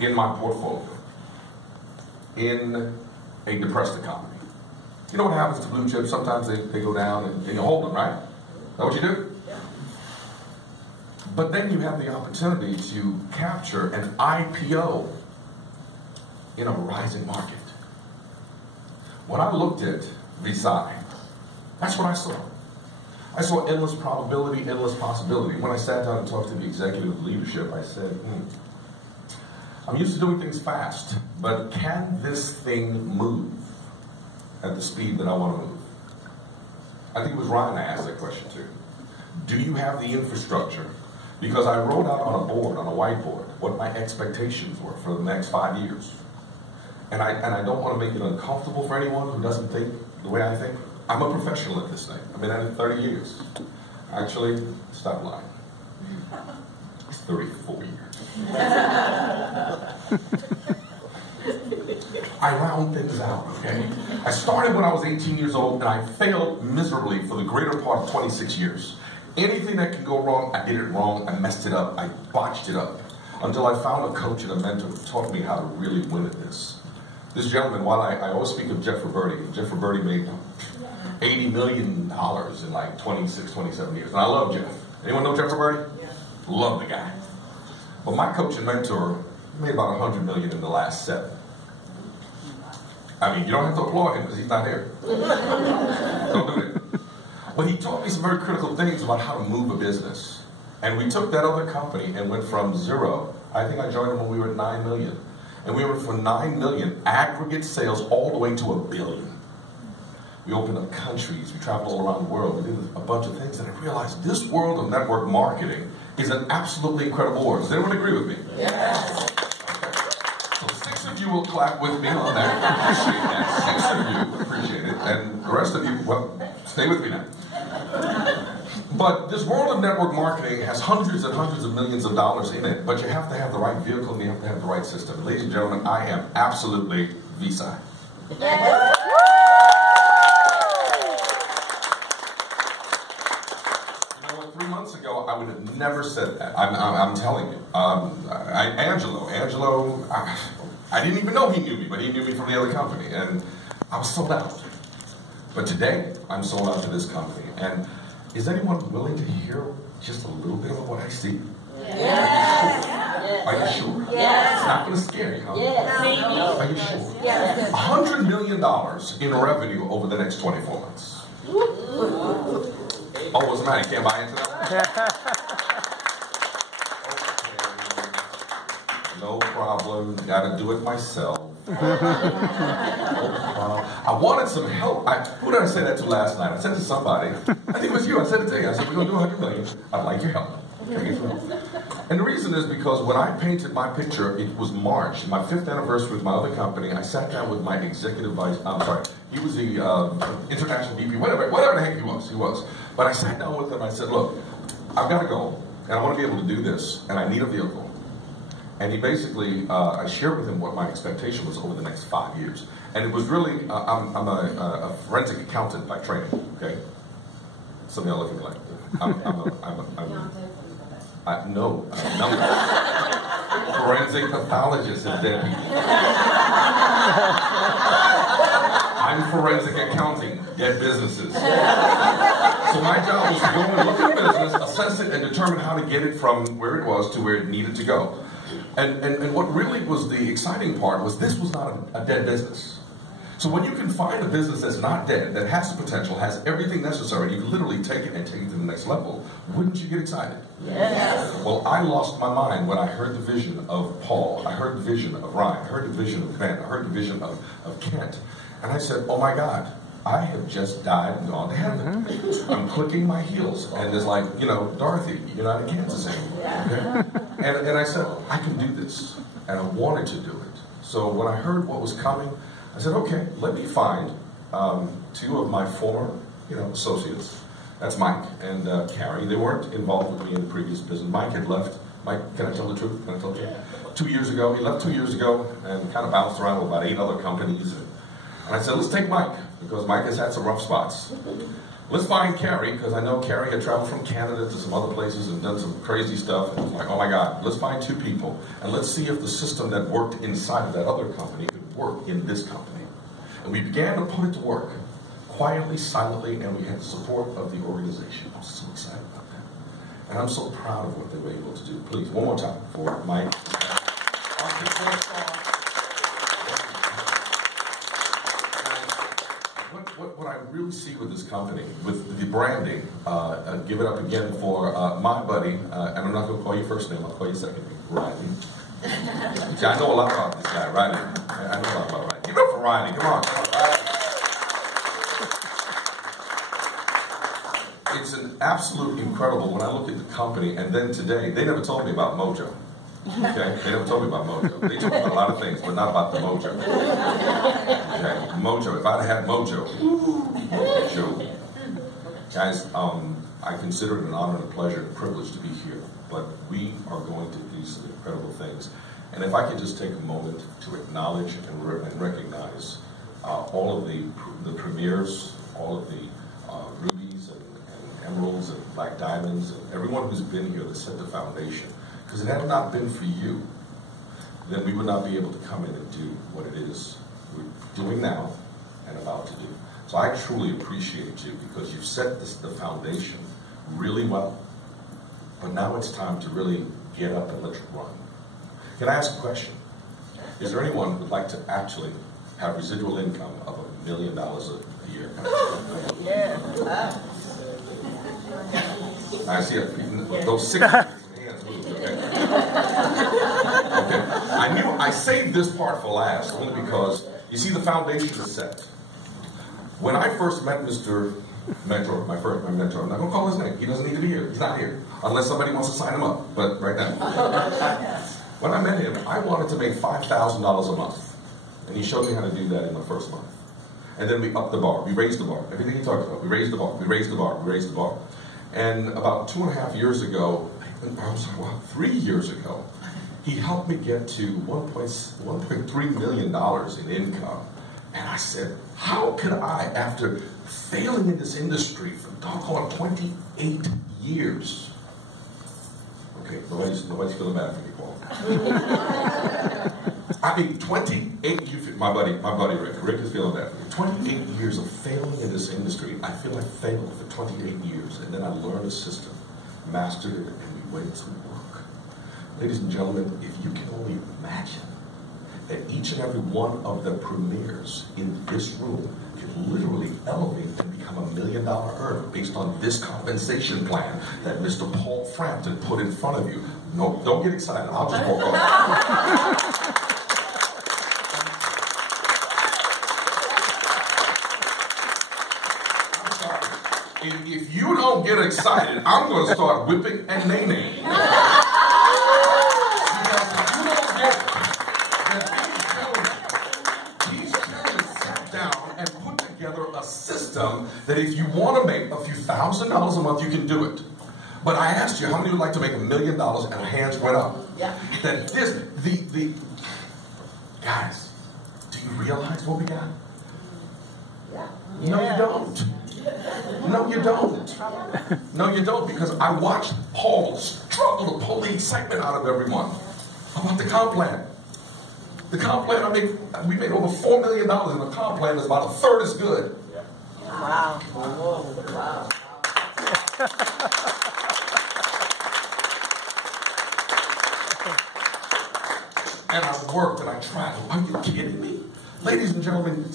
in my portfolio in a depressed economy. You know what happens to blue chips? Sometimes they go down and you hold them, right? Is that what you do? Yeah. But then you have the opportunity to capture an IPO in a rising market. When I looked at Visai, that's what I saw. I saw endless probability, endless possibility. When I sat down and talked to the executive leadership, I said, I'm used to doing things fast, but can this thing move at the speed that I want to move? I think it was Ryan I asked that question to. Do you have the infrastructure? Because I wrote out on a board, on a whiteboard, what my expectations were for the next 5 years. And I don't want to make it uncomfortable for anyone who doesn't think the way I think. I'm a professional at this thing. I've been at it 30 years. Actually, stop lying. It's 34 years. I round things out, okay? I started when I was 18 years old, and I failed miserably for the greater part of 26 years. Anything that can go wrong, I did it wrong, I messed it up, I botched it up, until I found a coach and a mentor who taught me how to really win at this. This gentleman, while I always speak of Jeff Roberti. Jeff Roberti made $80 million in like 26, 27 years. And I love Jeff. Anyone know Jeff Roberti? Yeah. Love the guy. But my coach and mentor made about $100 million in the last 7. I mean, you don't have to applaud him because he's not here. Don't do it. But he taught me some very critical things about how to move a business. And we took that other company and went from 0. I think I joined him when we were at 9 million. And we went from 9 million aggregate sales all the way to $1 billion. We opened up countries, we traveled all around the world, we did a bunch of things, and I realized this world of network marketing is an absolutely incredible world. Does anyone agree with me? Yes. Okay. So 6 of you will clap with me on that. Appreciate that. 6 of you appreciate it. And the rest of you, well, stay with me now. But this world of network marketing has hundreds and hundreds of millions of dollars in it, but you have to have the right vehicle and you have to have the right system. Ladies and gentlemen, I am absolutely Visai. Yes. You know what, 3 months ago, I would have never said that. I'm telling you. Angelo, I didn't even know he knew me, but he knew me from the other company, and I was sold out. But today, I'm sold out to this company, and is anyone willing to hear just a little bit of what I see? Yes. Are you sure? Yes. It's not going to scare you, huh? Yes. Are you sure? Yes. $100 million in revenue over the next 24 months. Oh, what's the matter? You can't buy into that? Okay. No problem. Got to do it myself. I wanted some help. Who did I say that to last night? I said to somebody. I think it was you. I said it to you. I said, we're going to do 100 million. I'd like your help. Okay, and the reason is because when I painted my picture, it was March, my 5th anniversary with my other company. I sat down with my executive vice, he was the international VP, whatever the heck he was. But I sat down with him and I said, look, I've got to go, and I want to be able to do this, and I need a vehicle. And he basically, I shared with him what my expectation was over the next 5 years. And it was really, I'm a forensic accountant by training, okay? Some of y'all looking like, no, forensic pathologist is dead people. I'm forensic accounting, dead businesses. So my job was to go and look at the business, assess it, and determine how to get it from where it was to where it needed to go. And what really was the exciting part was this was not a dead business. So when you can find a business that's not dead, that has the potential, has everything necessary, you can literally take it and take it to the next level, wouldn't you get excited? Yes. Well, I lost my mind when I heard the vision of Paul, I heard the vision of Ryan, I heard the vision of Grant, I heard the vision of Kent, and I said, oh my God, I have just died and gone to heaven. I'm clicking my heels, and it's like, you know, Dorothy, you're not in Kansas anymore. Okay? And I said, I can do this, and I wanted to do it. So when I heard what was coming, I said, okay, let me find 2 of my former, associates. That's Mike and Carrie. They weren't involved with me in the previous business. Mike had left. Mike, can I tell the truth? Can I tell the truth? 2 years ago, he left 2 years ago and kind of bounced around with about 8 other companies. And I said, let's take Mike, because Mike has had some rough spots. Let's find Carrie, because I know Carrie had traveled from Canada to some other places and done some crazy stuff. And it's like, oh my God, let's find two people. And let's see if the system that worked inside of that other company could work in this company. And we began to put it to work, quietly, silently, and we had the support of the organization. I'm so excited about that. And I'm so proud of what they were able to do. Please, one more time for Mike. What I really see with this company, with the branding, give it up again for my buddy, and I'm not going to call you first name, I'll call you second name, Riley. See, I know a lot about this guy, Riley. I know a lot about Riley. Give it up for Riley, come on. It's an absolute incredible, when I look at the company, and then today, they never told me about Mojo. Okay, they never told me about Mojo. They told me about a lot of things, but not about the Mojo. Okay, Mojo. If I'd had Mojo, guys, I consider it an honor and a pleasure and a privilege to be here. But we are going to do some incredible things. And if I could just take a moment to acknowledge and recognize all of the premiers, all of the rubies and emeralds and black diamonds, and everyone who's been here that set the foundation. Because it had not been for you, then we would not be able to come in and do what it is we're doing now and about to do. So I truly appreciate you because you've set the foundation really well. But now it's time to really get up and let's run. Can I ask a question? Is there anyone who would like to actually have residual income of $1 million a year? Yeah. I see those 6 hands. Okay. I saved this part for last only because you see the foundation is set. When I first met Mr. Mentor, my mentor, I'm not going to call his name. He doesn't need to be here. He's not here unless somebody wants to sign him up. But right now, when I met him, I wanted to make $5,000 a month, and he showed me how to do that in the first month. And then we upped the bar. We raised the bar. Everything he talked about, we raised the bar. We raised the bar. We raised the bar. And about 2.5 years ago, 3 years ago, he helped me get to $1.3 million in income. And I said, how could I, after failing in this industry for doggone 28 years, okay, nobody's feeling bad for me, Paul. I mean, 28 years, my buddy Rick is feeling bad for me. 28 years of failing in this industry. I feel I failed for 28 years, and then I learned a system, mastered it, and we went to work. Ladies and gentlemen, if you can only imagine that each and every one of the premiers in this room can literally elevate and become $1 million earner based on this compensation plan that Mr. Paul Frampton put in front of you. No, don't get excited. I'll just walk off. If you don't get excited, I'm going to start whipping and nay-nay. Because you don't get that these gentlemen sat down and put together a system that if you want to make a few $1,000s a month, you can do it. But I asked you, how many would like to make $1 million? And hands went up. Yeah. That guys, do you realize what we got? Yeah. No, you don't. No, you don't. No, you don't, because I watched Paul struggle to pull the excitement out of everyone about the comp plan. The comp plan, we made over $4 million, and the comp plan is about a third as good. Wow. Wow. And I worked and I tried. Are you kidding me? Ladies and gentlemen,